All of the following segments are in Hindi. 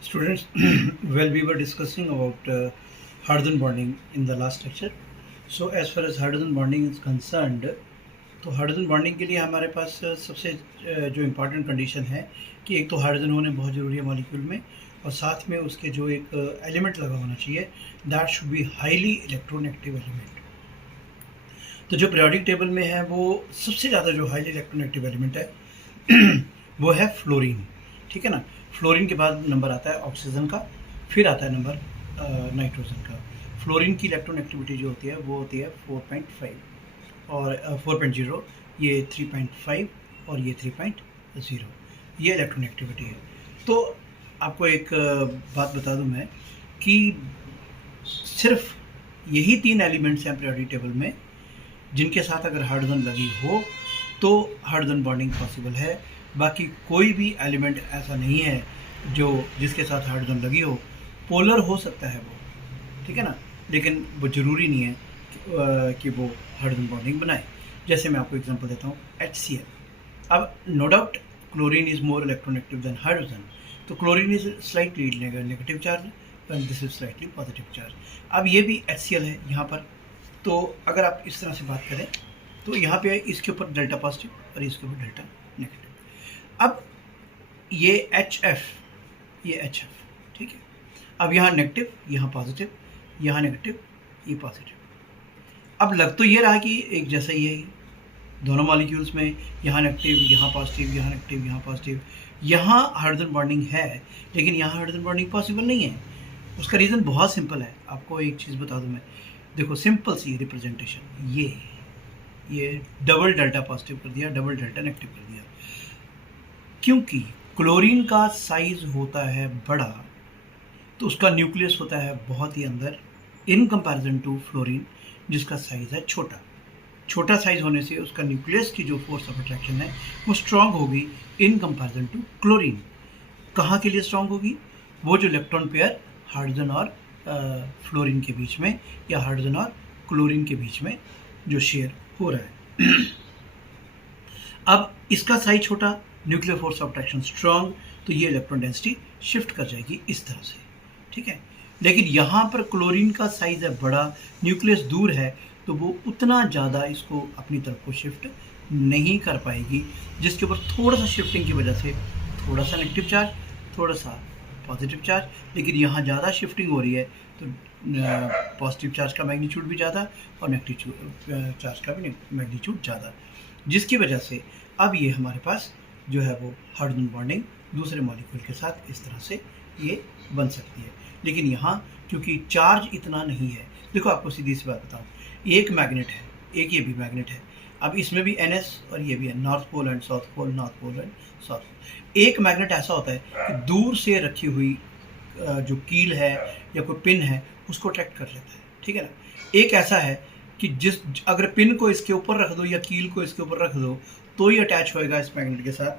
Students, well, we were discussing about hydrogen bonding in the last lecture. So, as far as hydrogen bonding is concerned, तो हाइड्रोजन बॉन्डिंग के लिए हमारे पास सबसे जो इम्पोर्टेंट कंडीशन है कि एक तो हाइड्रोजन होने बहुत ज़रूरी है मॉलिक्यूल में, और साथ में उसके जो एक एलिमेंट लगा होना चाहिए, that should be highly electronegative element. तो जो पीरियोडिक टेबल में है वो सबसे ज़्यादा जो हाईली इलेक्ट्रोनेगेटिव एलिमेंट है वो है फ्लोरीन। ठीक है ना। फ्लोरीन के बाद नंबर आता है ऑक्सीजन का, फिर आता है नंबर नाइट्रोजन का। फ्लोरीन की इलेक्ट्रोनेगेटिविटी जो होती है वो होती है 4.5 और 4.0, ये 3.5 और ये 3.0, ये इलेक्ट्रोनेगेटिविटी है। तो आपको एक बात बता दूं मैं कि सिर्फ यही 3 एलिमेंट्स हैं पीरियोडिक टेबल में जिनके साथ अगर हाइड्रोजन लगी हो तो हाइड्रोजन बॉन्डिंग पॉसिबल है। बाकी कोई भी एलिमेंट ऐसा नहीं है जो जिसके साथ हाइड्रोजन लगी हो। पोलर हो सकता है वो, ठीक है ना, लेकिन वो ज़रूरी नहीं है कि वो हाइड्रोजन बॉन्डिंग बनाए। जैसे मैं आपको एग्जांपल देता हूँ, HCl। अब no doubt chlorine is more electronegative than hydrogen, तो chlorine is slightly negative charge and this is slightly positive charge. अब ये भी HCl है यहाँ पर। तो अगर आप इस तरह से बात करें तो यहाँ पे इसके ऊपर डेल्टा पॉजिटिव और इसके ऊपर डेल्टा नेगेटिव। अब ये HF, ये HF, ठीक है। अब यहाँ नेगेटिव, यहाँ पॉजिटिव, यहाँ नेगेटिव, ये पॉजिटिव। अब लग तो ये रहा कि एक जैसा ही है दोनों मॉलिक्यूल्स में, यहाँ नेगेटिव, यहाँ पॉजिटिव, यहाँ नेगेटिव, यहाँ पॉजिटिव। यहाँ हाइड्रोजन बॉन्डिंग है लेकिन यहाँ हाइड्रोजन बॉन्डिंग पॉसिबल नहीं है। उसका रीज़न बहुत सिंपल है। आपको एक चीज़ बता दूँ मैं, देखो सिंपल सी रिप्रेजेंटेशन, ये डबल डेल्टा पॉजिटिव कर दिया, डबल डेल्टा नेगेटिव कर दिया। क्योंकि क्लोरीन का साइज होता है बड़ा तो उसका न्यूक्लियस होता है बहुत ही अंदर इन कंपैरिजन टू फ्लोरीन जिसका साइज है छोटा। छोटा साइज होने से उसका न्यूक्लियस की जो फोर्स ऑफ अट्रैक्शन है वो स्ट्रांग होगी इन कंपैरिजन टू क्लोरीन। कहाँ के लिए स्ट्रांग होगी? वो जो इलेक्ट्रॉन पेयर हाइड्रोजन और फ्लोरीन के बीच में या हाइड्रोजन और क्लोरीन के बीच में जो शेयर हो रहा है। अब इसका साइज छोटा, nuclear force of attraction strong, तो ये इलेक्ट्रॉन डेंसिटी शिफ्ट कर जाएगी इस तरह से, ठीक है। लेकिन यहाँ पर क्लोरीन का साइज है बड़ा, न्यूक्लियस दूर है, तो वो उतना ज़्यादा इसको अपनी तरफ को शिफ्ट नहीं कर पाएगी, जिसके ऊपर थोड़ा सा शिफ्टिंग की वजह से थोड़ा सा नेगेटिव चार्ज, थोड़ा सा पॉजिटिव चार्ज। लेकिन यहाँ ज़्यादा शिफ्टिंग हो रही है तो पॉजिटिव चार्ज का मैग्नीट्यूड भी ज़्यादा और नेगेटिव चार्ज का भी मैग्नीट्यूड ज़्यादा, जिसकी वजह से अब ये हमारे पास जो है वो हाइड्रोजन बॉन्डिंग दूसरे मॉलिक्यूल के साथ इस तरह से ये बन सकती है। लेकिन यहाँ क्योंकि चार्ज इतना नहीं है, देखो आपको सीधी सी बात बताऊँ, एक मैग्नेट है, एक ये भी मैग्नेट है। अब इसमें भी NS और ये भी है, north pole and south pole, north pole and south pole. एक मैग्नेट ऐसा होता है कि दूर से रखी हुई जो कील है या कोई पिन है उसको अट्रैक्ट कर लेता है, ठीक है ना। एक ऐसा है कि अगर पिन को इसके ऊपर रख दो या कील को इसके ऊपर रख दो तो ही अटैच होएगा इस मैग्नेट के साथ,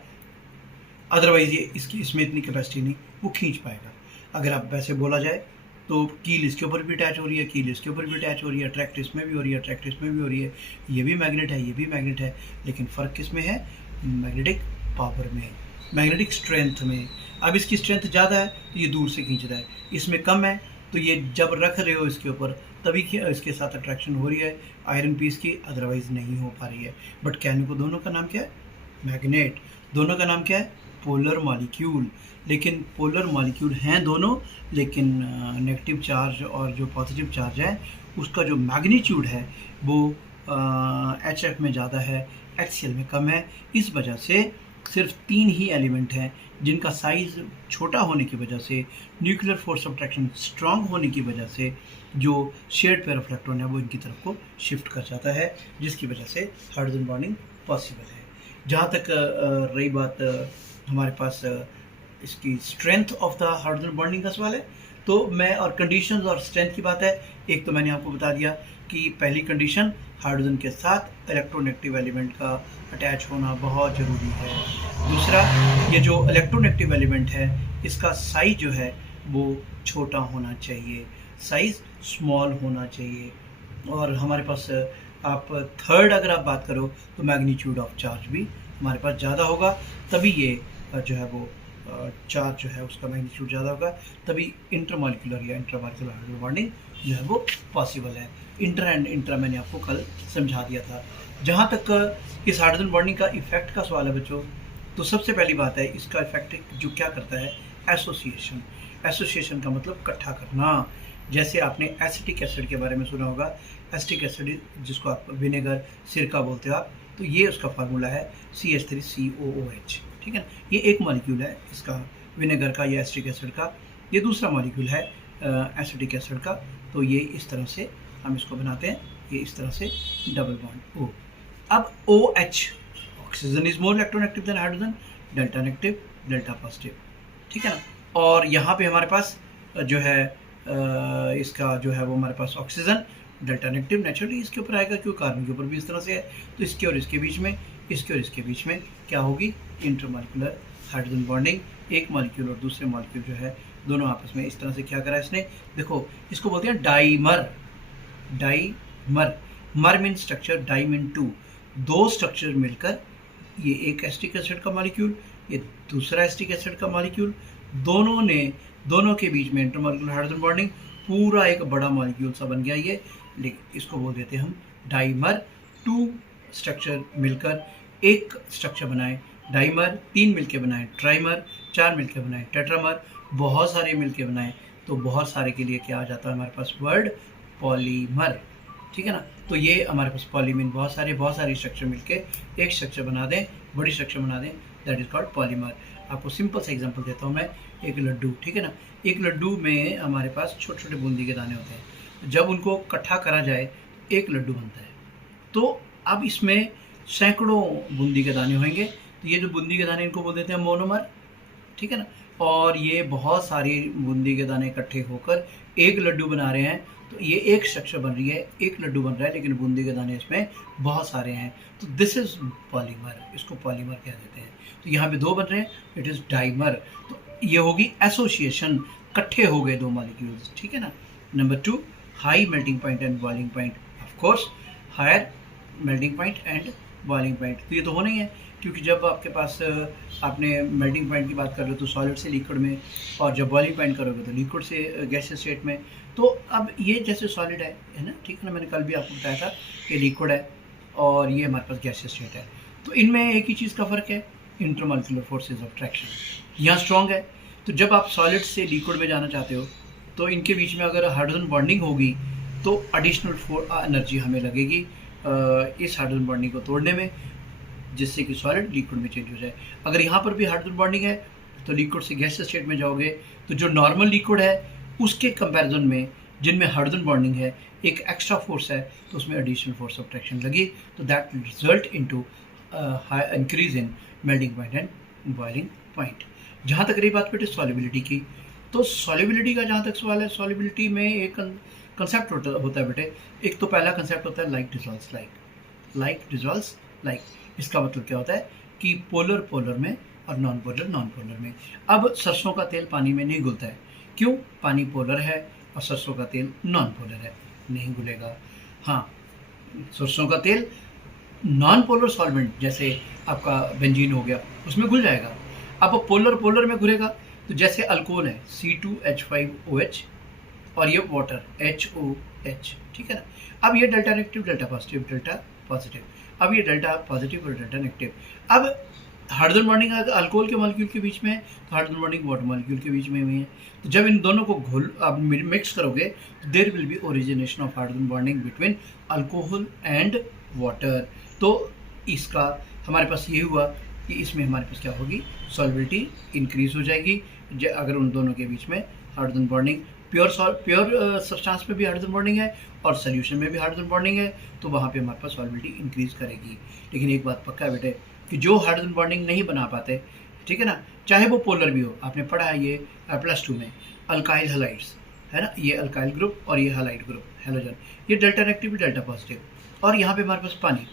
अदरवाइज ये इसमें इतनी कैपेसिटी नहीं, वो खींच पाएगा। अगर आप वैसे बोला जाए तो कील इसके ऊपर भी अटैच हो रही है, कील इसके ऊपर भी अटैच हो रही है, अट्रैक्ट इसमें भी हो रही है, अट्रैक्ट इसमें भी हो रही है। ये भी मैग्नेट है, ये भी मैग्नेट है, लेकिन फ़र्क किस में है? मैग्नेटिक पावर में, मैग्नेटिक स्ट्रेंथ में। अब इसकी स्ट्रेंथ ज़्यादा है तो ये दूर से खींच रहा है, इसमें कम है तो ये जब रख रहे हो इसके ऊपर तभी इसके साथ अट्रैक्शन हो रही है आयरन पीस की, अदरवाइज नहीं हो पा रही है। बट कहने को दोनों का नाम क्या है? मैग्नेट। दोनों का नाम क्या है? Polar molecule. लेकिन पोलर मॉलिक्यूल हैं दोनों, लेकिन नेगेटिव चार्ज और जो पॉजिटिव चार्ज है उसका जो मैग्नीट्यूड है वो HF में ज़्यादा है, HCl में कम है। इस वजह से सिर्फ 3 ही एलिमेंट हैं जिनका साइज़ छोटा होने की वजह से, nuclear force of attraction strong होने की वजह से जो शेयर्ड पेयर ऑफ इलेक्ट्रॉन है वो इनकी तरफ को शिफ्ट कर जाता है, जिसकी वजह से हाइड्रोजन बॉन्डिंग पॉसिबल है। जहाँ तक रही बात हमारे पास इसकी strength of the hydrogen bonding का सवाल है, तो मैं और कंडीशंस और स्ट्रेंथ की बात है। एक तो मैंने आपको बता दिया कि पहली कंडीशन हाइड्रोजन के साथ इलेक्ट्रोनेगेटिव एलिमेंट का अटैच होना बहुत ज़रूरी है। दूसरा, ये जो इलेक्ट्रोनेगेटिव एलिमेंट है इसका साइज जो है वो छोटा होना चाहिए, साइज स्मॉल होना चाहिए। और हमारे पास आप थर्ड अगर आप बात करो तो मैग्नीट्यूड ऑफ चार्ज भी हमारे पास ज़्यादा होगा, तभी ये जो है वो चार्ज जो है उसका मैग्नीट्यूड ज़्यादा होगा, तभी इंटरमॉलिक्यूलर या इंट्रामॉलिक्यूलर हाइड्रोजन बॉन्डिंग जो है वो पॉसिबल है। इंटर एंड इंट्रा मैंने आपको कल समझा दिया था। जहाँ तक इस हाइड्रोजन बॉन्डिंग का इफेक्ट का सवाल है बच्चों, तो सबसे पहली बात है इसका इफेक्ट जो क्या करता है, एसोसिएशन। एसोसिएशन का मतलब इकट्ठा करना। जैसे आपने एसिटिक एसिड के बारे में सुना होगा, एसिटिक एसिड जिसको आप विनेगर सिरका बोलते हो आप, तो ये उसका फार्मूला है CH3COOH, ठीक है ना। ये एक मॉलिक्यूल है इसका, विनेगर का या एसिटिक एसिड का। ये दूसरा मॉलिक्यूल है एसिटिक एसिड का। तो ये इस तरह से हम इसको बनाते हैं, ये इस तरह से डबल बॉन्ड O। अब OH, oxygen is more electronegative than hydrogen, delta negative delta positive, ठीक है ना। और यहाँ पे हमारे पास जो है इसका जो है वो हमारे पास ऑक्सीजन डेल्टा नेगेटिव नेचुरली इसके ऊपर आएगा, क्यों कार्बन के ऊपर भी इस तरह से है। तो इसके और इसके बीच में, इसके और इसके बीच में क्या होगी, इंटरमॉलिक्यूलर हाइड्रोजन बॉन्डिंग। एक मॉलिक्यूल और दूसरे मॉलिक्यूल जो है दोनों आपस में इस तरह से क्या करा इसने, देखो इसको बोलते हैं dimer. Dimer, mer mean structure, di mean two, दो स्ट्रक्चर मिलकर, ये एक एसिटिक एसिड का मॉलिक्यूल, ये दूसरा एसिटिक एसिड का मॉलिक्यूल, दोनों के बीच में इंटरमॉलिक्यूलर हाइड्रोजन बॉन्डिंग, पूरा एक बड़ा मॉलिक्यूल सा बन गया ये। लेकिन इसको बोल देते हैं हम डाइमर। टू स्ट्रक्चर मिलकर एक स्ट्रक्चर बनाए डाइमर, तीन मिलके बनाए ट्राइमर, चार मिलके बनाए टेट्रामर, बहुत सारे मिलके बनाए तो बहुत सारे के लिए क्या आ जाता है हमारे पास वर्ड, पॉलीमर, ठीक है ना। तो ये हमारे पास पॉलीमीन बहुत सारी स्ट्रक्चर मिलके एक स्ट्रक्चर बना दें, बड़ी स्ट्रक्चर बना दें, दैट इज कॉल्ड पॉलीमर। आपको सिंपल सा एग्जांपल देता हूँ मैं, एक लड्डू, ठीक है ना। एक लड्डू में हमारे पास छोटे छोटे बूंदी के दाने होते हैं, जब उनको इकट्ठा करा जाए एक लड्डू बनता है। तो अब इसमें सैकड़ों बूंदी के दाने होंगे, तो ये जो बूंदी के दाने इनको बोल देते हैं मोनोमर, ठीक है ना। और ये बहुत सारी बूंदी के दाने इकट्ठे होकर एक लड्डू बना रहे हैं, तो ये एक स्ट्रक्चर बन रही है, एक लड्डू बन रहा है, लेकिन बूंदी के दाने इसमें बहुत सारे हैं, तो दिस इज पॉलीमर, इसको पॉलीमर कह देते हैं। तो यहाँ पे दो बन रहे हैं, इट इज डाइमर। तो ये होगी एसोसिएशन, इकट्ठे हो गए दो मॉलिक्यूल्स, ठीक है ना। Number 2, high melting point and boiling point, of course higher melting point and boiling point, तो ये तो होना ही है, क्योंकि जब आपके पास आपने मेल्टिंग पॉइंट की बात कर रहे हो तो सॉलिड से लिक्विड में, और जब बॉइलिंग पॉइंट करोगे तो लिक्विड से गैसियस स्टेट में। तो अब ये जैसे सॉलिड है ना, ठीक है ना, मैंने कल भी आपको बताया था कि लिक्विड है और ये हमारे पास गैसियस स्टेट है, तो इनमें एक ही चीज़ का फ़र्क है, इंटरमॉलिक्यूलर फोर्सेज ऑफ ट्रैक्शन यहाँ स्ट्रॉन्ग है। तो जब आप सॉलिड से लिक्विड में जाना चाहते हो तो इनके बीच में अगर हाइड्रोजन बॉन्डिंग होगी तो एडिशनल एनर्जी हमें लगेगी इस हाइड्रोजन बॉन्डिंग को तोड़ने में, जिससे कि सॉलिड लिक्विड में चेंज हो जाए। अगर यहाँ पर भी हाइड्रोजन बॉन्डिंग है तो लिक्विड से गैसियस स्टेट में जाओगे, तो जो नॉर्मल लिक्विड है उसके कंपैरिजन में जिनमें हाइड्रोजन बॉन्डिंग है एक एक्स्ट्रा फोर्स है, तो उसमें एडिशनल फोर्स ऑफ ट्रैक्शन लगी, तो that result into increase in melting point and boiling point. जहाँ तक रही बात बेटे सॉल्युबिलिटी की, तो सॉल्युबिलिटी का जहाँ तक सवाल है, सॉल्युबिलिटी में एक कंसेप्ट होता है बेटे। एक तो पहला कंसेप्ट होता है like dissolves like, like dissolves like. इसका मतलब क्या होता है कि पोलर पोलर में और नॉन पोलर नॉन पोलर में। अब सरसों का तेल पानी में नहीं घुलता है, क्यों? पानी पोलर है और सरसों का तेल नॉन पोलर है, नहीं घुलेगा। हाँ, सरसों का तेल नॉन पोलर सॉल्वेंट जैसे आपका बेंजीन हो गया उसमें घुल जाएगा। अब पोलर पोलर में घुलेगा, तो जैसे अल्कोहल है C2H5OH और ये वाटर HOH, ठीक है ना। अब ये delta negative delta positive delta positive, अब ये डेल्टा पॉजिटिव और डेल्टा नेगेटिव। अब हाइड्रोजन बॉन्डिंग अल्कोहल के मॉलिक्यूल के बीच में है, तो हाइड्रोजन बॉन्डिंग वाटर मॉलिक्यूल के बीच में भी है। तो जब इन दोनों को आप मिक्स करोगे तो there will be origination of hydrogen bonding between alcohol and water. तो इसका हमारे पास ये हुआ कि इसमें हमारे पास क्या होगी, सॉल्युबिलिटी इंक्रीज हो जाएगी अगर उन दोनों के बीच में हाइड्रोजन बॉन्डिंग, प्योर सब्सटेंस में भी हाइड्रोजन बॉन्डिंग है और सोल्यूशन में भी हाइड्रोजन बॉन्डिंग है, तो वहाँ पे हमारे पास सॉल्युबिलिटी इंक्रीज करेगी। लेकिन एक बात पक्का है बेटे कि जो हाइड्रोजन बॉन्डिंग नहीं बना पाते, ठीक है ना, चाहे वो पोलर भी हो, आपने पढ़ा है ये +2 में अल्काइल हैलाइड्स है ना, ये अल्काइल ग्रुप और ये हैलाइड ग्रुप हेलोजन, ये डेल्टा नेगेटिव डेल्टा पॉजिटिव, और यहाँ पे हमारे पास पानी।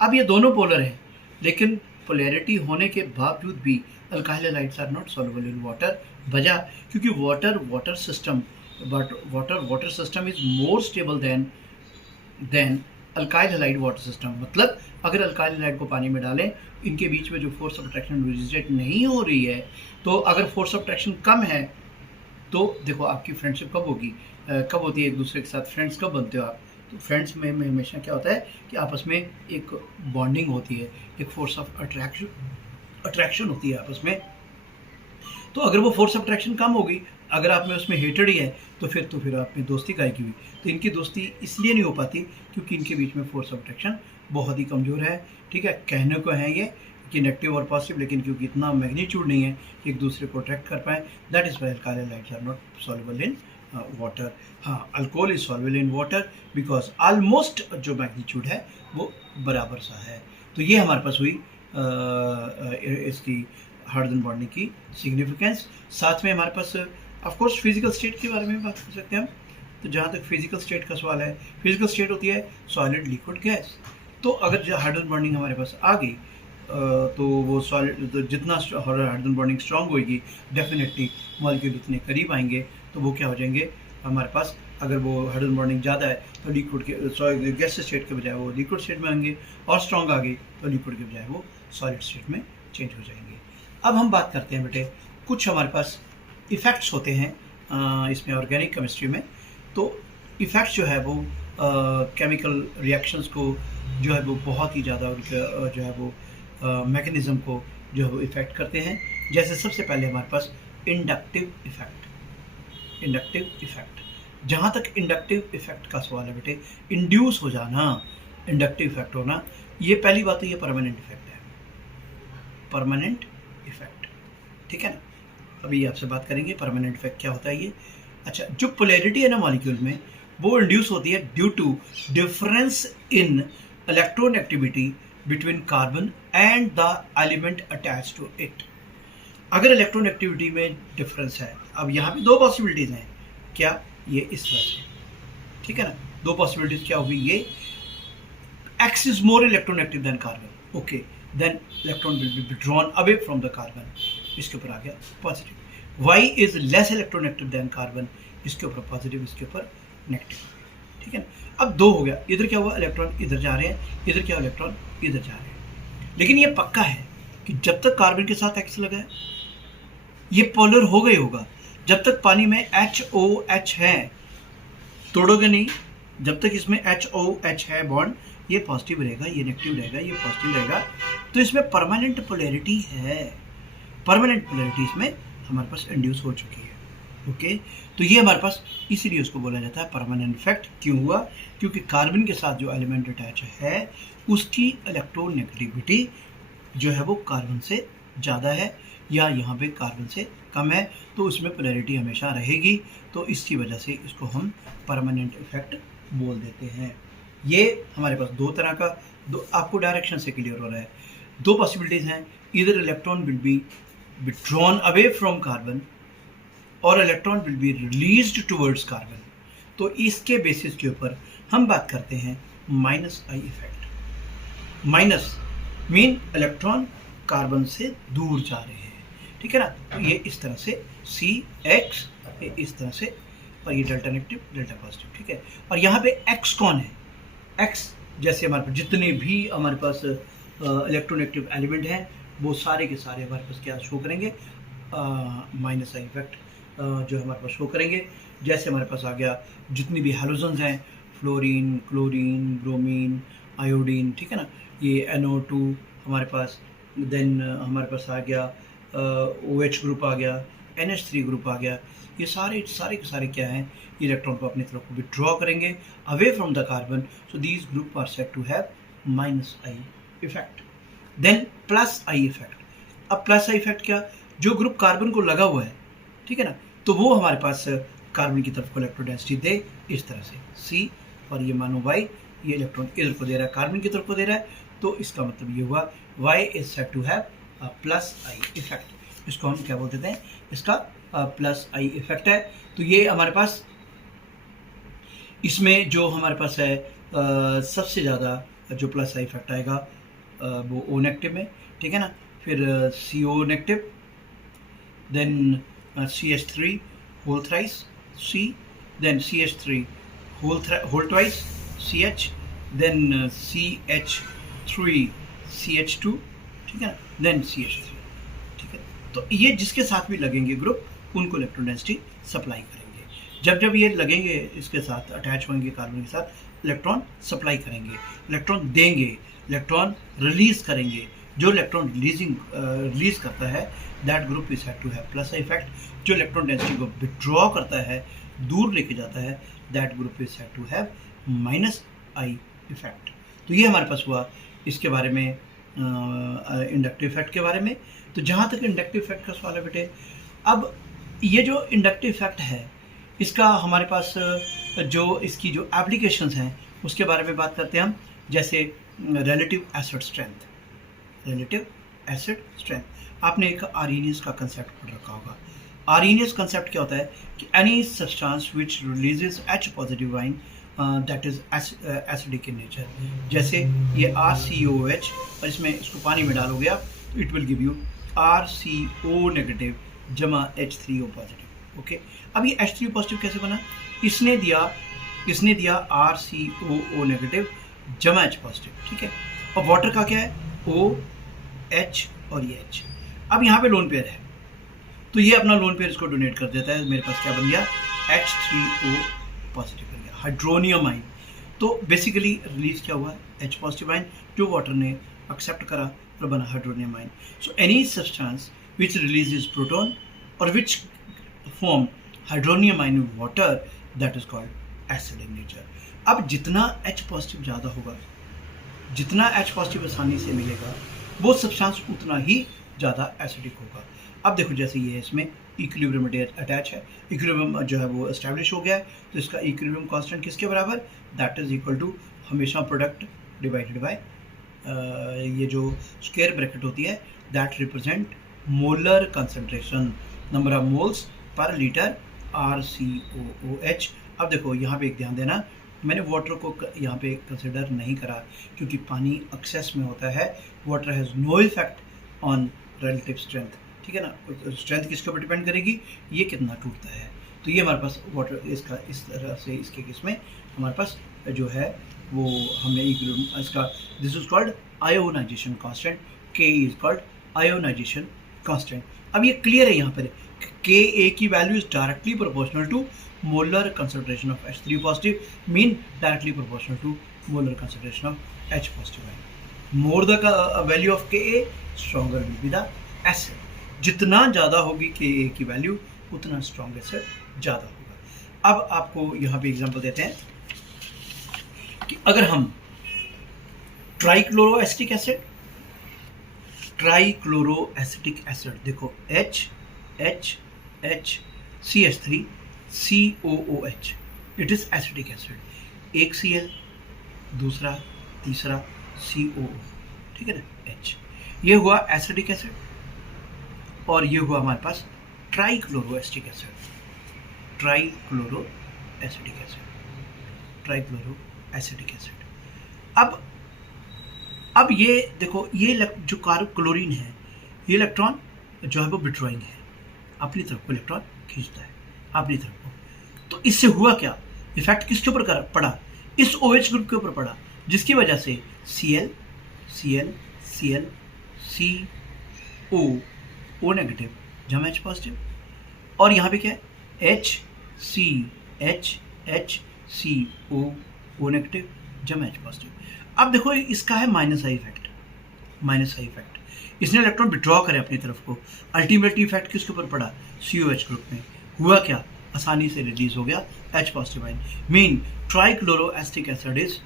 अब ये दोनों पोलर हैं, लेकिन पोलैरिटी होने के बावजूद भी alkyl halides are not soluble in water. वजह, क्योंकि water system is more stable then alkyl halide water system, मतलब अगर अल्काइल हैलाइड को पानी में डालें, इनके बीच में जो फोर्स ऑफ अट्रैक्शन रिजिस्ट्रेट नहीं हो रही है, तो अगर फोर्स ऑफ अट्रैक्शन कम है तो देखो आपकी फ्रेंडशिप कब होगी, कब होती है एक दूसरे के साथ, फ्रेंड्स कब बनते हो आप? तो फ्रेंड्स में हमेशा क्या होता है कि आपस में एक बॉन्डिंग होती है, एक फोर्स ऑफ अट्रैक्शन होती है आपस में। तो अगर वो फोर्स ऑफ अट्रैक्शन कम होगी, अगर आप में उसमें हेटेड ही है, तो फिर आप में दोस्ती काहे की हुई? तो इनकी दोस्ती इसलिए नहीं हो पाती क्योंकि इनके बीच में फोर्स ऑफ अट्रैक्शन बहुत ही कमज़ोर है। ठीक है, कहने को है ये कि नेगेटिव और पॉजिटिव, लेकिन क्योंकि इतना मैग्नीट्यूड नहीं है कि एक दूसरे को अट्रैक्ट कर पाए, that is why alkyl halides are not soluble in water. हाँ, alcohol is soluble in water because almost जो मैग्नीट्यूड है वो बराबर सा है। तो ये हमारे पास हुई इसकी हाइड्रोजन बॉन्डिंग की सिग्निफिकेंस। साथ में हमारे पास ऑफ कोर्स फिजिकल स्टेट के बारे में बात कर सकते हैं हम। तो जहाँ तक फिजिकल स्टेट का सवाल है, फिजिकल स्टेट होती है सॉलिड, लिक्विड, गैस। तो अगर जो हाइड्रोजन बॉन्डिंग हमारे पास आ गई तो वो सॉलिड, तो जितना हाइड्रोजन बॉन्डिंग स्ट्रांग होगी डेफिनेटली मॉलिक्यूल उतने करीब आएंगे, तो वो क्या हो जाएंगे हमारे पास। अगर वो हाइड्रोजन बॉन्डिंग ज़्यादा है तो लिक्विड के गैस स्टेट के बजाय वो लिक्विड स्टेट में आएंगे, और स्ट्रांग आ गई तो लिक्विड के बजाय वो सॉलिड स्टेट में चेंज हो जाएंगे। अब हम बात करते हैं बेटे, कुछ हमारे पास इफ़ेक्ट्स होते हैं इसमें ऑर्गेनिक केमिस्ट्री में। तो इफ़ेक्ट्स जो है वो केमिकल रिएक्शंस को जो है वो बहुत ही ज़्यादा उनके जो है वो मैकेनिज़्म को जो है वो इफ़ेक्ट करते हैं। जैसे सबसे पहले हमारे पास इंडक्टिव इफ़ेक्ट। इंडक्टिव इफ़ेक्ट, जहाँ तक इंडक्टिव इफ़ेक्ट का सवाल है बेटे, इंड्यूस हो जाना, इंडक्टिव इफ़ेक्ट होना, ये पहली बात तो ये परमानेंट इफ़ेक्ट है, परमानेंट इफ़ेक्ट। ठीक है ना, अभी आपसे बात करेंगे परमानेंट इफ़ेक्ट क्या होता है ये। अच्छा, जो पोलैरिटी है ना मॉलिक्यूल में, वो इंड्यूस होती है due to difference in electron activity between carbon and the element attach to it. अगर इलेक्ट्रॉन एक्टिविटी में डिफरेंस है, अब यहाँ पे दो पॉसिबिलिटीज़ हैं, क्या ये इस तरह से, ठीक है ना, दो पॉसिबिलिटीज़ क्या होगी, ये X is more electron active than carbon, okay, then electron will be withdrawn away from the carbon, इसके ऊपर आ गया positive. Y is less electron active than carbon, इसके ऊपर पॉजिटिव, इसके ऊपर नेगेटिव। ठीक है ना, अब दो हो गया, इधर क्या हुआ, इलेक्ट्रॉन इधर जा रहे हैं, इधर क्या, इलेक्ट्रॉन इधर जा रहे हैं। लेकिन ये पक्का है कि जब तक कार्बन के साथ X लगा है ये पोलर हो गई होगा। जब तक पानी में HOH है, तोड़ोगे नहीं, जब तक इसमें HOH है बॉन्ड, ये पॉजिटिव रहेगा, ये नेगेटिव रहेगा, ये पॉजिटिव रहेगा। तो इसमें परमानेंट पोलैरिटी है, परमानेंट पोलैरिटी इसमें हमारे पास इंड्यूस हो चुकी है। ओके, तो ये हमारे पास इसीलिए उसको बोला जाता है परमानेंट इफेक्ट। क्यों हुआ? क्योंकि कार्बन के साथ जो एलिमेंट अटैच है उसकी इलेक्ट्रॉन नेगेटिविटी जो है वो कार्बन से ज़्यादा है या यहाँ पे कार्बन से कम है, तो उसमें पोलैरिटी हमेशा रहेगी। तो इसकी वजह से इसको हम परमानेंट इफेक्ट बोल देते हैं। ये हमारे पास दो तरह का, दो आपको डायरेक्शन से क्लियर हो रहा है। दो पॉसिबिलिटीज़ हैं, इधर electron will be withdrawn away from carbon और electron will be released towards carbon. तो इसके बेसिस के ऊपर हम बात करते हैं minus I effect. Minus mean electron carbon से दूर जा रहे हैं, ठीक है ना। तो ये इस तरह से CX, ये इस तरह से, और ये डेल्टा नेगेटिव डेल्टा पॉजिटिव, ठीक है। और यहाँ पे X कौन है? X जैसे हमारे पास जितने भी हमारे पास इलेक्ट्रोनेगेटिव एलिमेंट हैं वो सारे के सारे हमारे पास क्या शो करेंगे, माइनस आई इफेक्ट जो हमारे पास शो करेंगे। जैसे हमारे पास आ गया जितनी भी हेलोजन्स हैं, फ्लोरीन, क्लोरीन, ब्रोमीन, आयोडीन, ठीक है ना, ये NO2 हमारे पास, देन हमारे पास आ गया OH ग्रुप आ गया, NH3 ग्रुप आ गया। ये सारे के सारे क्या हैं, इलेक्ट्रॉन को अपनी तरफ विड्रॉ करेंगे away from the carbon. So these group are said to have minus I effect. Then plus I effect. अब प्लस आई इफेक्ट क्या, जो ग्रुप कार्बन को लगा हुआ है, ठीक है ना, तो वो हमारे पास कार्बन की तरफ को इलेक्ट्रोडेंसिटी दे इस तरह से C, और ये मानो Y, ये इलेक्ट्रॉन इधर को दे रहा है, कार्बन की तरफ को दे रहा है। तो इसका मतलब ये हुआ Y is said to have plus I effect. इसको हम क्या बोल देते हैं, इसका प्लस आई इफेक्ट है। तो ये हमारे पास इसमें जो हमारे पास है सबसे ज़्यादा जो प्लस आई इफेक्ट आएगा वो O नेगेटिव में, ठीक है ना। फिर CO negative, then CH3 whole thrice C, then CH3 whole twice CH, then CH3CH2, ठीक है ना, देन CH3, ठीक है। तो ये जिसके साथ भी लगेंगे ग्रुप उनको इलेक्ट्रॉन डेंसिटी सप्लाई करेंगे। जब जब ये लगेंगे इसके साथ अटैच होंगे कार्बन के साथ, इलेक्ट्रॉन सप्लाई करेंगे, इलेक्ट्रॉन देंगे, इलेक्ट्रॉन रिलीज करेंगे। जो इलेक्ट्रॉन रिलीज करता है that group is had to have plus effect. जो इलेक्ट्रॉन डेंसिटी को विड्रॉ करता है, दूर लेके जाता है, that group is had to have minus I effect. तो ये हमारे पास हुआ इसके बारे में, इंडक्टिव इफेक्ट के बारे में। तो जहाँ तक इंडक्टिव इफेक्ट का सवाल है बेटे, अब ये जो इंडक्टिव इफेक्ट है इसका हमारे पास जो इसकी जो एप्लीकेशंस हैं उसके बारे में बात करते हैं हम। जैसे relative acid strength, relative acid strength आपने एक आर्हेनियस का कंसेप्ट पढ़ रखा होगा। आर्हेनियस कंसेप्ट क्या होता है कि any substance which releases H positive ion that is acidic in nature. जैसे ये RCOH और इसमें इसको पानी में डालोगे आप, it will give you RCO negative जमा H3O पॉजिटिव। ओके, अब ये H3O पॉजिटिव कैसे बना? इसने दिया RCOO नेगेटिव जमा H पॉजिटिव, ठीक है। और वाटर का क्या है? OH और ये H। अब यहाँ पे लोन पेयर है तो ये अपना लोन पेयर इसको डोनेट कर देता है। मेरे पास क्या बन गया? H3O पॉजिटिव बन गया, हाइड्रोनियम आयन। तो बेसिकली रिलीज क्या हुआ? H पॉजिटिव आयन जो वाटर ने एक्सेप्ट करा और बना hydronium ion. So any substance which releases proton और which form hydronium ion in water that is called acid in nature. अब जितना H पॉजिटिव ज़्यादा होगा, जितना H पॉजिटिव आसानी से मिलेगा, वो सब्सटेंस उतना ही ज़्यादा एसिडिक होगा। अब देखो जैसे ये इसमें इक्विलिब्रियम अटैच है, इक्विलिब्रियम जो है वो एस्टैब्लिश हो गया है, तो इसका इक्विलिब्रियम कांस्टेंट किसके बराबर? दैट इज इक्वल टू हमेशा प्रोडक्ट डिवाइडेड बाय ये जो स्क्वायर ब्रैकेट होती है that represent molar concentration, number of moles per litre RCOOH। अब देखो यहाँ पे एक ध्यान देना, मैंने वाटर को यहाँ पे कंसिडर नहीं करा क्योंकि पानी एक्सेस में होता है। Water has no effect on relative strength, ठीक है ना। स्ट्रेंथ किसके ऊपर डिपेंड करेगी? ये कितना टूटता है। तो ये हमारे पास वाटर इसका इस तरह से इसके केस में हमारे पास जो है वो हमने इसका this is called ionization constant, K is called ionization constant. अब ये क्लियर है यहाँ पर Ka की value is directly proportional to molar concentration of H3 positive, mean directly proportional to molar concentration of H positive ion. More the value of Ka stronger will be the acid. जितना ज़्यादा होगी Ka की वैल्यू उतना स्ट्रॉन्ग एसिड ज़्यादा होगा। अब आपको यहाँ पे एग्जांपल देते हैं कि अगर हम ट्राइक्लोरो एसिटिक एसिड देखो H CH3 COOH, it is acetic acid. एक Cl, दूसरा तीसरा COO, ठीक है ना, H। ये हुआ एसिटिक एसिड और ये हुआ हमारे पास trichloro acetic acid, trichloro acetic acid. अब ये देखो ये जो क्लोरीन है ये इलेक्ट्रॉन जो है वो विड्रॉइंग है, अपनी तरफ को इलेक्ट्रॉन खींचता है अपनी तरफ को। तो इससे हुआ क्या? इफेक्ट किसके ऊपर पड़ा? इस OH ग्रुप के ऊपर पड़ा, जिसकी वजह से Cl CO नेगेटिव जमा H पॉजिटिव, और यहाँ पे क्या है? H CO नेगेटिव जमा H पॉजिटिव। अब देखो इसका है माइनस आई इफेक्ट। इसने इलेक्ट्रॉन विड्रॉ करे अपनी तरफ को, अल्टीमेटली इफेक्ट किसके ऊपर पड़ा? COH ग्रुप में। हुआ क्या? आसानी से रिलीज हो गया H positive ion. Mean trichloro acetic acid is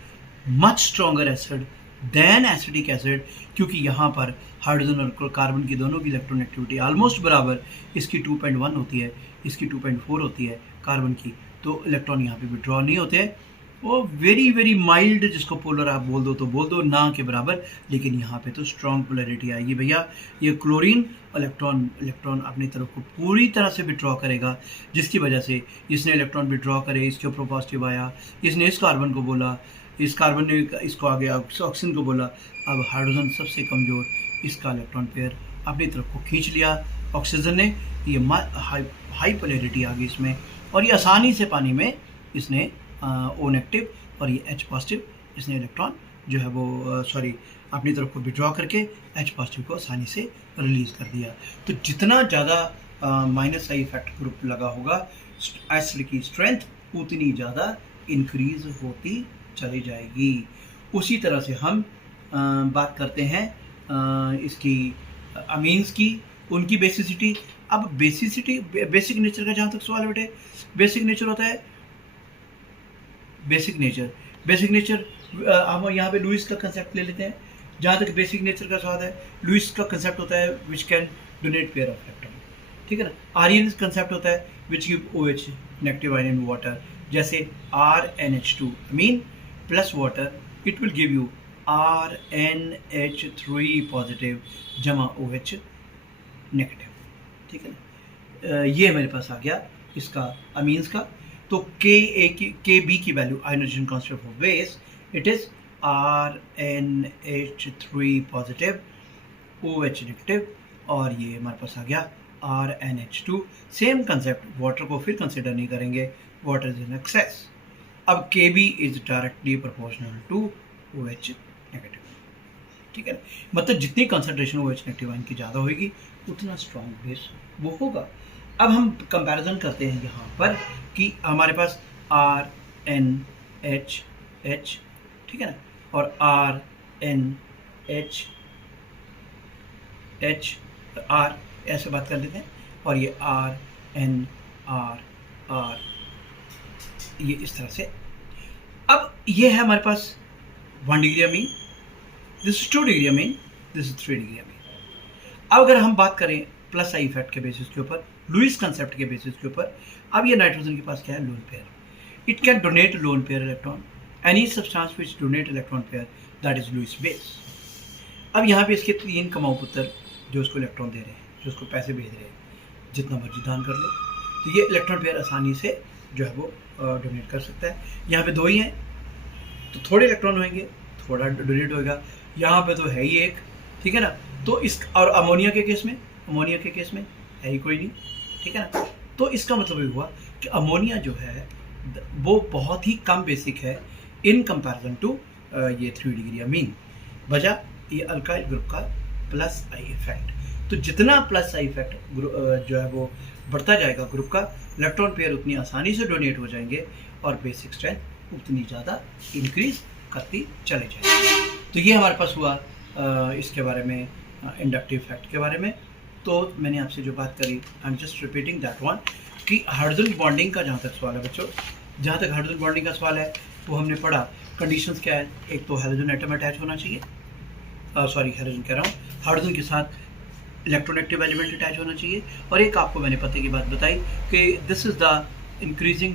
much stronger acid than acetic acid, क्योंकि यहाँ पर हाइड्रोजन और कार्बन की दोनों की इलेक्ट्रॉन एक्टिविटी ऑलमोस्ट बराबर, इसकी 2.1 होती है, इसकी 2.4 होती है कार्बन की, तो इलेक्ट्रॉन यहाँ पे विड्रॉ नहीं होते हैं। वो वेरी माइल्ड, जिसको पोलर आप बोल दो ना के बराबर, लेकिन यहाँ पे तो स्ट्रॉन्ग पोलैरिटी आएगी भैया। ये क्लोरीन इलेक्ट्रॉन अपनी तरफ को पूरी तरह से विड्रॉ करेगा, जिसकी वजह से इसने इलेक्ट्रॉन विड्रॉ करे, इसके ऊपर पॉजिटिव आया, इसने इस कार्बन को बोला, इस कार्बन ने इसको आगे ऑक्सीजन को बोला। अब हाइड्रोजन सबसे कमज़ोर, इसका इलेक्ट्रॉन पेयर अपनी तरफ को खींच लिया ऑक्सीजन ने, ये हाई पोलैरिटी आ गई इसमें, और ये आसानी से पानी में इसने O नेगेटिव और ये H पॉजिटिव इसने इलेक्ट्रॉन जो है वो अपनी तरफ को विड्रॉ करके H पॉजिटिव को आसानी से रिलीज कर दिया। तो जितना ज़्यादा माइनस आई इफेक्ट ग्रुप लगा होगा एसिड की स्ट्रेंथ उतनी ज़्यादा इंक्रीज होती चली जाएगी। उसी तरह से हम बात करते हैं इसकी अमीन्स की, उनकी बेसिसिटी। अब बेसिसिटी, बेसिक नेचर का जहाँ तक सवाल है बेटे, बेसिक नेचर होता है बेसिक नेचर हम यहाँ पे लुइस का कंसेप्ट ले लेते हैं। जहाँ तक बेसिक नेचर का सवाल है, लुइस का कंसेप्ट होता है which can donate pair of electron, ठीक है ना। आर्यन कंसेप्ट होता है which give OH negative ion in water, जैसे RnH2 mean plus water, it will give you RnH3 positive जमा OH नेगेटिव, ठीक है ना। ये मेरे पास आ गया इसका अमीन्स का। तो Kb की value ionization constant of base, it is RnH3 positive OH negative, और ये हमारे पास आ गया RnH2। सेम कंसेप्ट, वाटर को फिर कंसिडर नहीं करेंगे, वाटर इज इन एक्सेस। अब Kb is directly proportional to OH negative, ठीक है। मतलब जितनी कंसंट्रेशन OH नेगेटिव आयन की ज़्यादा होगी उतना स्ट्रॉन्ग बेस वो होगा। अब हम कंपैरिजन करते हैं यहाँ पर कि हमारे पास RnHH, ठीक है ना, और RnH R ऐसे बात कर लेते हैं, और ये RnR ये इस तरह से। अब ये है हमारे पास 1 degree amine, this is 2 degree amine, this is 3 degree amine. अब अगर हम बात करें प्लस आई इफेक्ट के बेसिस के ऊपर, लुइस कंसेप्ट के बेसिस के ऊपर, अब ये नाइट्रोजन के पास क्या है, lone pair. It can donate lone pair electron, any substance which donate electron pair, that is Lewis base. अब यहाँ पे इसके 3 कमाऊ पुत्र जो उसको इलेक्ट्रॉन दे रहे हैं, जो उसको पैसे भेज रहे हैं, जितना मर्जी दान कर लो, तो ये इलेक्ट्रॉन पेयर आसानी से जो है वो डोनेट कर सकता है। यहाँ पे 2 ही हैं तो थोड़े इलेक्ट्रॉन होंगे, थोड़ा डोनेट होगा। यहाँ पे तो है ही एक, ठीक है ना। तो इस और अमोनिया के केस में है ही कोई नहीं, ठीक है ना। तो इसका मतलब ये हुआ कि अमोनिया जो है वो बहुत ही कम बेसिक है इन कंपैरिजन टू ये 3 डिग्री अमीन। वजह ये अल्काइल ग्रुप का प्लस आई इफेक्ट। तो जितना प्लस आई इफेक्ट जो है वो बढ़ता जाएगा ग्रुप का, इलेक्ट्रॉन पेयर उतनी आसानी से डोनेट हो जाएंगे और बेसिक स्ट्रेंथ उतनी ज़्यादा इंक्रीज करती चले जाएगी। तो ये हमारे पास हुआ इसके बारे में, इंडक्टिव इफेक्ट के बारे में। तो मैंने आपसे जो बात करी, I am just repeating that one, कि हाइड्रोजन बॉन्डिंग का जहाँ तक सवाल है बच्चों, जहाँ तक हाइड्रोजन बॉन्डिंग का सवाल है वो हमने पढ़ा। कंडीशंस क्या है, एक तो हाइड्रोजन एटम अटैच होना चाहिए, हाइड्रोजन कह रहा हूँ, हाइड्रोजन के साथ इलेक्ट्रोनेगेटिव एलिमेंट अटैच होना चाहिए, और एक आपको मैंने पते की बात बताई कि this is the decreasing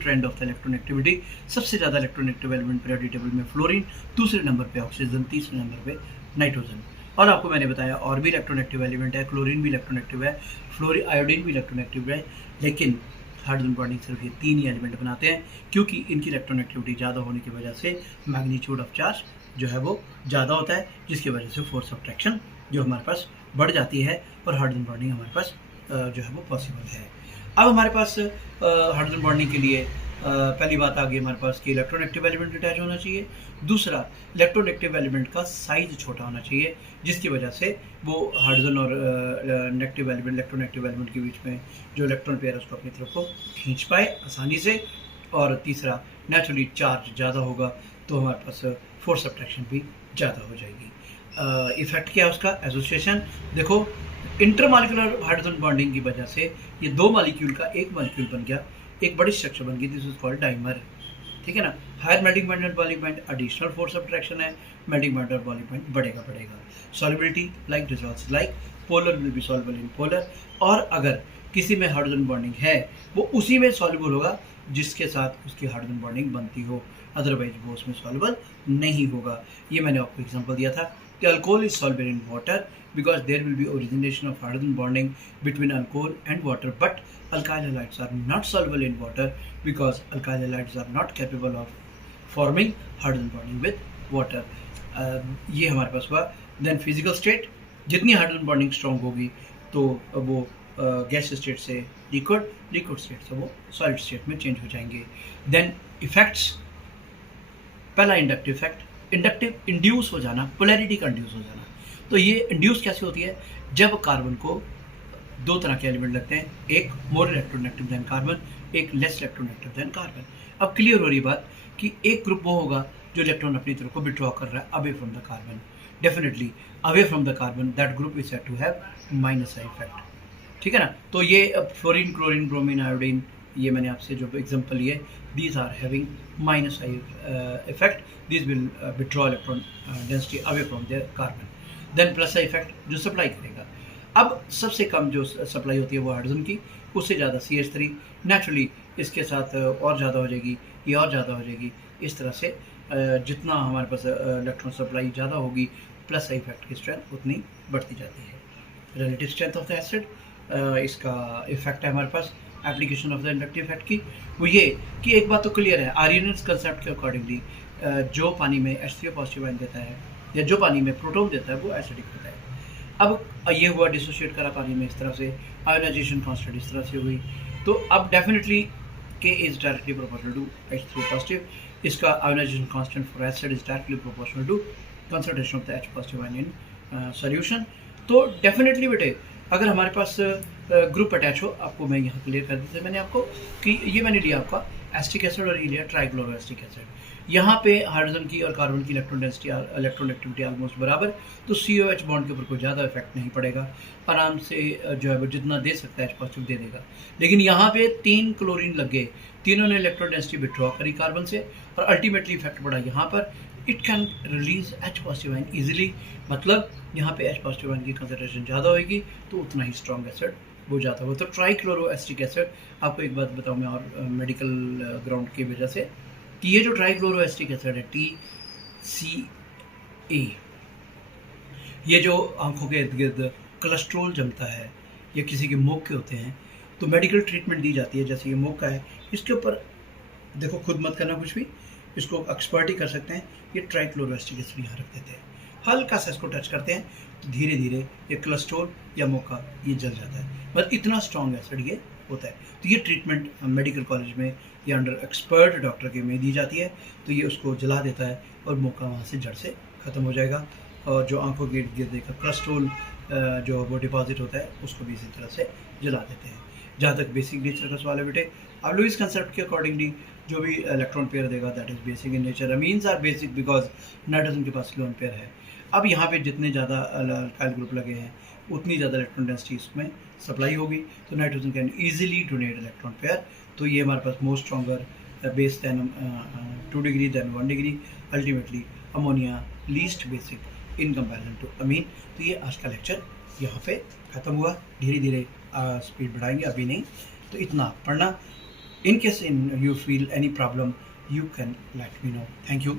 trend of the electronegativity. सबसे ज़्यादा इलेक्ट्रोनेगेटिव एलिमेंट पीरियोडिक टेबल में फ्लोरीन, दूसरे नंबर पे ऑक्सीजन, तीसरे नंबर पे नाइट्रोजन। और आपको मैंने बताया और भी इलेक्ट्रोनेगेटिव एलिमेंट है, क्लोरीन भी इलेक्ट्रोनेगेटिव है, आयोडीन भी इलेक्ट्रोनेगेटिव है, लेकिन हाइड्रोजन बॉन्डिंग सिर्फ ये 3 ही एलिमेंट बनाते हैं, क्योंकि इनकी इलेक्ट्रोनेगेटिविटी ज़्यादा होने की वजह से मैग्नीट्यूड ऑफ चार्ज जो है वो ज़्यादा होता है, जिसकी वजह से फोर्स ऑफ अट्रैक्शन जो हमारे पास बढ़ जाती है और हाइड्रोजन बॉन्डिंग हमारे पास जो है वो पॉसिबल है। अब हमारे पास हाइड्रोजन बॉन्डिंग के लिए पहली बात आ गई हमारे पास कि इलेक्ट्रोनेगेटिव एलिमेंट अटैच होना चाहिए। दूसरा, इलेक्ट्रोनेगेटिव एलिमेंट का साइज छोटा होना चाहिए, जिसकी वजह से वो हाइड्रोजन और नेगेटिव एलिमेंट, इलेक्ट्रोनेगेटिव एलिमेंट के बीच में जो इलेक्ट्रॉन पेयर है उसको अपनी तरफ को खींच पाए आसानी से। और तीसरा, नेचुरली चार्ज ज़्यादा होगा तो हमारे पास फोर्स अट्रैक्शन भी ज़्यादा हो जाएगी। इफेक्ट क्या है उसका, एसोसिएशन। देखो, इंटरमॉलिक्यूलर हाइड्रोजन बॉन्डिंग की वजह से ये 2 मॉलिक्यूल का एक मॉलिक्यूल बन गया, एक बड़ी स्ट्रक्चर बन गई, दिस इज कॉल्ड डाइमर, ठीक है ना। Higher melting point and boiling point, additional force of attraction है, मेल्टिंग पॉइंट और बॉइलिंग पॉइंट बढ़ेगा। Solubility like dissolves like, polar will be soluble in polar, और अगर किसी में हाइड्रोजन बॉन्डिंग है वो उसी में सॉल्युबल होगा जिसके साथ उसकी हाइड्रोजन बॉन्डिंग बनती हो, अदरवाइज वो उसमें सॉल्युबल नहीं होगा। ये मैंने आपको एग्जांपल दिया था कि alcohol is soluble in water because there will be origination of hydrogen bonding between alcohol and water, but alkyl halides are not soluble in water because alkyl halides are not capable of forming hydrogen bonding with water. ये हमारे पास हुआ। देन फिजिकल स्टेट, जितनी हाइड्रोजन बॉन्डिंग स्ट्रॉन्ग होगी तो वो गैस स्टेट से लिक्विड स्टेट से वो सॉलिड स्टेट में चेंज हो जाएंगे। देन इफेक्ट्स, पहला इंडक्टिव इफेक्ट, इंडक्टिव इंड्यूस हो जाना, पोलैरिटी का इंड्यूस हो जाना। तो ये इंड्यूस कैसे होती है? जब कार्बन को दो तरह के एलिमेंट लगते हैं, एक मोर इलेक्ट्रोनेगेटिव देन कार्बन, एक लेस इलेक्ट्रोनेगेटिव देन कार्बन। अब क्लियर हो रही बात कि एक ग्रुप वो होगा जो इलेक्ट्रॉन अपनी तरफ को विड्रॉ कर रहा है away from the carbon. Definitely away from the carbon that group is said to have minus I effect, ठीक है ना। तो ये फ्लोरीन, क्लोरीन, ब्रोमीन, आयोडीन, ये मैंने आपसे जो एग्जांपल लिए, these are having minus I effect, these will withdraw electron density away from the carbon. Then plus I effect जो सप्लाई करेगा। अब सबसे कम जो सप्लाई होती है वो हाइड्रोजन की, उससे ज़्यादा CH3, नेचुरली इसके साथ और ज़्यादा हो जाएगी, ये और ज़्यादा हो जाएगी। इस तरह से जितना हमारे पास इलेक्ट्रॉन सप्लाई ज़्यादा होगी, प्लस आई इफेक्ट की स्ट्रेंथ उतनी बढ़ती जाती है। Relative strength of the acid, इसका इफेक्ट है हमारे पास application of the inductive effect की, वो ये कि एक बात तो क्लियर है, आर्यनस कंसेप्ट के अकॉर्डिंगली जो पानी में H3O पॉजिटिव आयन देता है या जो पानी में प्रोटॉन देता है वो एसिडिक होता है। अब ये हुआ डिसोशिएट करा पानी में इस तरह से, आयोनाइजेशन कांस्टेंट इस तरह से हुई, तो अब definitely K is directly proportional to H3O positive, इसका ionization constant for acid is directly proportional to concentration of the H positive ion in solution. तो डेफिनेटली बेटे अगर हमारे पास ग्रुप अटैच हो, आपको मैं यहाँ क्लियर कर देते मैंने आपको कि ये मैंने लिया आपका एसिटिक एसिड और ये लिया ट्राइक्लोरोएसिटिक एसिड। यहाँ पे हाइड्रोजन की और कार्बन की electron density, electron activity almost बराबर, तो COH बॉन्ड के ऊपर कोई ज़्यादा इफेक्ट नहीं पड़ेगा, आराम से जो है वो जितना दे सकता है H पॉजिटिव दे देगा। लेकिन यहाँ पे 3 क्लोरीन लग गए, तीनों ने इलेक्ट्रॉन डेंसिटी विड्रॉ करी कार्बन से, और अल्टीमेटली इफेक्ट पड़ा यहाँ पर, it can release H positive ion easily, मतलब यहाँ पे H पॉजिटिव आयन की कंसंट्रेशन ज़्यादा होगी तो उतना ही स्ट्रॉन्ग एसिड वो ज़्यादा हो। तो ट्राइक्लोरोएसिटिक एसिड, आपको एक बात बताऊँ मैं और मेडिकल ग्राउंड की वजह से, कि ये जो ट्राइक्लोरोएसिटिक एसिड है TCA, ये जो आंखों के इर्द गिर्द कोलेस्ट्रॉल जमता है या किसी के मुँह के होते हैं तो मेडिकल ट्रीटमेंट दी जाती है। जैसे ये मुँह का है, इसके ऊपर देखो खुद मत करना कुछ भी, इसको एक्सपर्ट ही कर सकते हैं, ये ट्राइक्लोरोएसिटिक एसिड यहाँ रख देते हैं, हल्का सा इसको टच करते हैं तो धीरे धीरे ये कोलेस्ट्रॉल या मोका ये जल जाता है, मतलब इतना स्ट्रॉन्ग एसिड ये होता है। तो ये ट्रीटमेंट मेडिकल कॉलेज में या अंडर एक्सपर्ट डॉक्टर के में दी जाती है, तो ये उसको जला देता है और मोका वहाँ से जड़ से ख़त्म हो जाएगा, और जो आंखों के इर्द गिर्द का कोलेस्ट्रॉल जो वो डिपॉजिट होता है उसको भी इसी तरह से जला देते हैं। जहाँ तक बेसिक नेचर का सवाल है बेटे, अब लुईस कंसेप्ट के अकॉर्डिंगली जो भी इलेक्ट्रॉन पेयर देगा that is basic in nature. Amines are basic because nitrogen के पास लोन पेयर है। अब यहाँ पे जितने ज़्यादा अल्काइल ग्रुप लगे हैं उतनी ज़्यादा इलेक्ट्रॉन डेंसिटी इसमें सप्लाई होगी, तो nitrogen can easily donate electron pair. तो ये हमारे पास most stronger base than 2 degree than 1 degree, ultimately ammonia least basic in comparison to amine. तो ये आज का लेक्चर यहाँ पे ख़त्म हुआ, धीरे धीरे स्पीड बढ़ाएंगे, अभी नहीं, तो इतना पढ़ना। In case you feel any problem, you can let me know. Thank you.